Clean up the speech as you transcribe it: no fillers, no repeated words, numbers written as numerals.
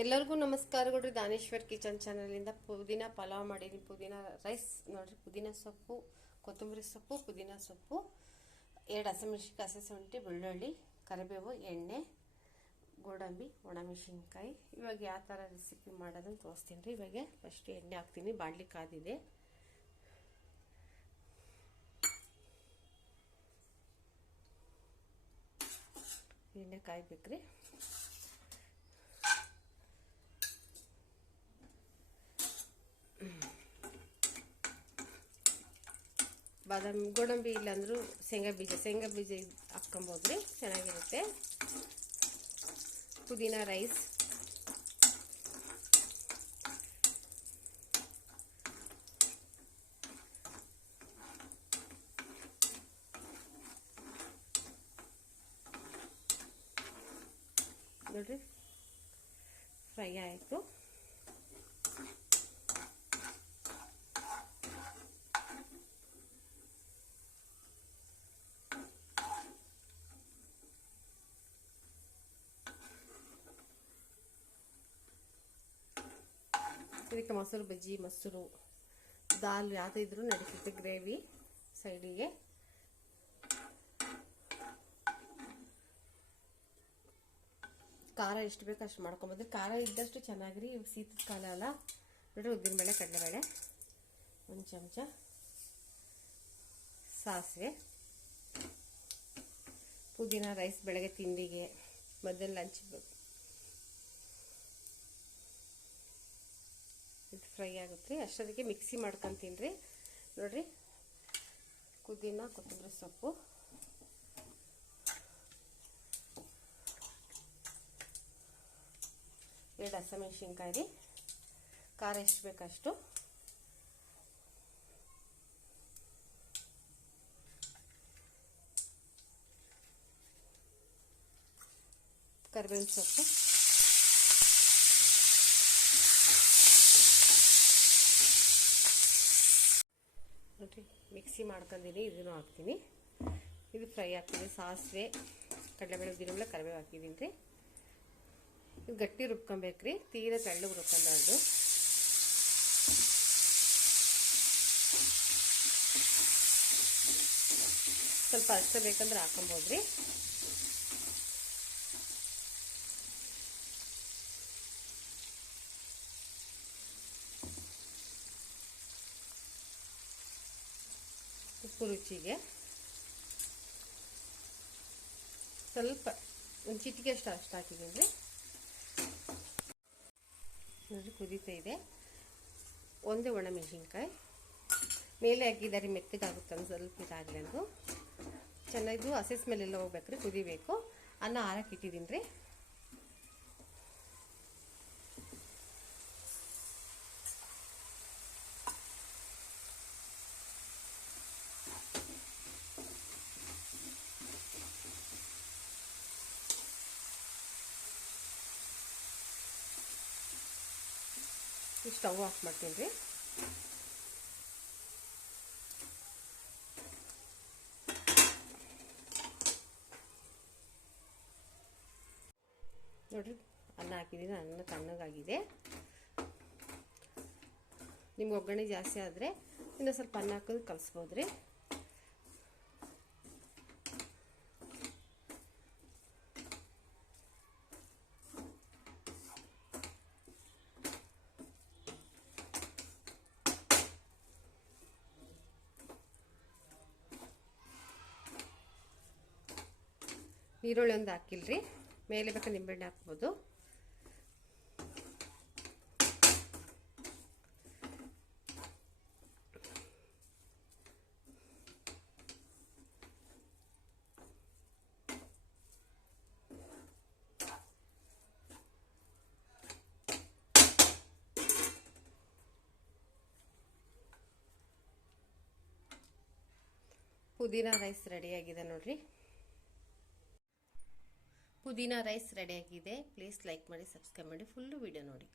ಎಲ್ಲರಿಗೂ ನಮಸ್ಕಾರಗಳು. ದಾನೇಶ್ವರ್ ಕಿಚನ್ ಚಾನಲಿಂದ ಪುದೀನ ಪಲಾವ್ ಮಾಡೀನಿ. ಪುದೀನ ರೈಸ್ ನೋಡ್ರಿ. ಪುದೀನ ಸೊಪ್ಪು, ಕೊತ್ತಂಬರಿ ಸೊಪ್ಪು, ಪುದೀನ ಸೊಪ್ಪು, 2 ಹಸಿಮೆಣಸಿನಕಾಯಿ, ಹಸಿ ಶುಂಠಿ, ಬೆಳ್ಳುಳ್ಳಿ, ಕರಿಬೇವು, ಎಣ್ಣೆ, ಗೋಡಂಬಿ, ಒಣಮೆಣಸಿನ್ಕಾಯಿ. ಇವಾಗ ಯಾವ ಥರ ರೆಸಿಪಿ ಮಾಡೋದನ್ನು ತೋರಿಸ್ತೀನಿ ರೀ. ಇವಾಗ ಫಸ್ಟ್ ಎಣ್ಣೆ ಹಾಕ್ತೀನಿ. ಬಾಣಲಿ ಕಾದಿದೆ. ಎಣ್ಣೆ ಕಾಯ್ಬೇಕ್ರಿ. ಬಾದಾಮಿ, ಗೋಡಂಬಿ ಇಲ್ಲಾಂದ್ರೂ ಶೇಂಗಾ ಬೀಜ ಹಾಕ್ಕೊಬೋದ್ರಿ, ಚೆನ್ನಾಗಿರುತ್ತೆ. ಪುದೀನ ರೈಸ್, ನೋಡ್ರಿ ಫ್ರೈ ಆಯಿತು. ಇದಕ್ಕೆ ಮೊಸರು ಬಜ್ಜಿ, ಮೊಸರು, ದಾಲ್ ಯಾವುದಿದ್ರೂ ನಡೀತೈತೆ. ಗ್ರೇವಿ ಸೈಡಿಗೆ. ಖಾರ ಎಷ್ಟು ಬೇಕೋ ಅಷ್ಟು ಮಾಡ್ಕೊಬೋದು. ಖಾರ ಇದ್ದಷ್ಟು ಚೆನ್ನಾಗಿರಿ. ಇವಾಗ ಶೀತದ ಕಾಲ ಅಲ್ಲ. ನೋಡ್ರಿ, ಉದ್ದಿನಬೇಳೆ, ಕಡಲೆಬೇಳೆ, 1 ಚಮಚ, ಸಾಸಿವೆ, ಪುದೀನ ರೈಸ್ ಬೆಳಗ್ಗೆ ತಿಂಡಿಗೆ, ಮಧ್ಯಾಹ್ನ ಲಂಚ್. ಇದು ಫ್ರೈ ಆಗುತ್ತೆ. ಅಷ್ಟೊತ್ತಿಗೆ ಮಿಕ್ಸಿ ಮಾಡ್ಕೊತೀನಿ ರೀ. ನೋಡ್ರಿ, ಪುದೀನ, ಕೊತ್ತಂಬರಿ ಸೊಪ್ಪು, ಎರಡು ಹಸಿಮೆಣಸಿನ್ಕಾಯಿ ರೀ. ಖಾರ ಎಷ್ಟು ಬೇಕಷ್ಟು. ಕರಿಬೇವಿನ ಸೊಪ್ಪು, ನೋಡಿರಿ ಮಿಕ್ಸಿ ಮಾಡ್ಕೊಂಡಿನಿ. ಇದನ್ನು ಹಾಕ್ತೀನಿ. ಇದು ಫ್ರೈ ಹಾಕ್ತೀನಿ. ಸಾಸಿವೆ, ಕಡಲೆಬೇಳೆ, ಉದ್ದಿನಬೇಳೆ, ಕರಿಬೇವು ಹಾಕಿದ್ದೀನಿ ರೀ. ಇದು ಗಟ್ಟಿ ರುಬ್ಕೊಬೇಕ್ರಿ, ತೀರಾ ತೆಳ್ಳಗೆ ರುಬ್ಕೊಂಬಾರ್ದು. ಸ್ವಲ್ಪ ಅಷ್ಟೇ ಬೇಕಂದ್ರೆ ಹಾಕೊಬೋದ್ರಿ. ಉಪ್ಪು ರುಚಿಗೆ ಸ್ವಲ್ಪ ಒಂದು ಚಿಟಿಕೆ ಅಷ್ಟು ಹಾಕಿದ್ದೀನಿ ರೀ. ನೋಡಿರಿ, ಕುದೀತಾ ಇದೆ. ಒಂದೇ ಒಣಮೆಣಸಿನ್ಕಾಯಿ ಮೇಲೆ ಹಾಕಿದ್ದಾರೆ, ಮೆತ್ತಗಾಗುತ್ತೆ ಅಂತ ಸ್ವಲ್ಪ ಇದಾಗಲಿ ಅಂದು. ಚೆನ್ನಾಗಿದ್ದು ಹಸಿ ಸ್ಮೆಲ್ಲೆಲ್ಲ ಹೋಗ್ಬೇಕ್ರಿ, ಕುದಿಬೇಕು. ಅನ್ನ ಹಾರಕ್ಕೆ ಇಟ್ಟಿದ್ದೀನಿ ರೀ. ಸ್ಟವ್ ಆಫ್ ಮಾಡ್ತೀನಿ ರೀ. ನೋಡ್ರಿ, ಅನ್ನ ಹಾಕಿದ್ದೀನಿ. ಅನ್ನ ತಣ್ಣಗಾಗಿದೆ. ನಿಮ್ಗೆ ಒಗ್ಗರಣೆ ಜಾಸ್ತಿ ಆದರೆ ಇನ್ನೂ ಸ್ವಲ್ಪ ಅನ್ನ ಹಾಕೋದು ಕಲಿಸ್ಬೋದ್ರಿ. ಈರುಳ್ಳಿ ಒಂದು ಹಾಕಿಲ್ರಿ. ಮೇಲೆ ಬೇಕಾ ನಿಂಬೆಹಣ್ಣು ಹಾಕ್ಬೋದು. ಪುದೀನ ರೈಸ್ ರೆಡಿಯಾಗಿದೆ ನೋಡ್ರಿ. ಪುದೀನ ರೈಸ್ ರೆಡಿಯಾಗಿದೆ. ಪ್ಲೀಸ್ ಲೈಕ್ ಮಾಡಿ, ಸಬ್ಸ್ಕ್ರೈಬ್ ಮಾಡಿ, ಫುಲ್ಲು ವಿಡಿಯೋ ನೋಡಿ.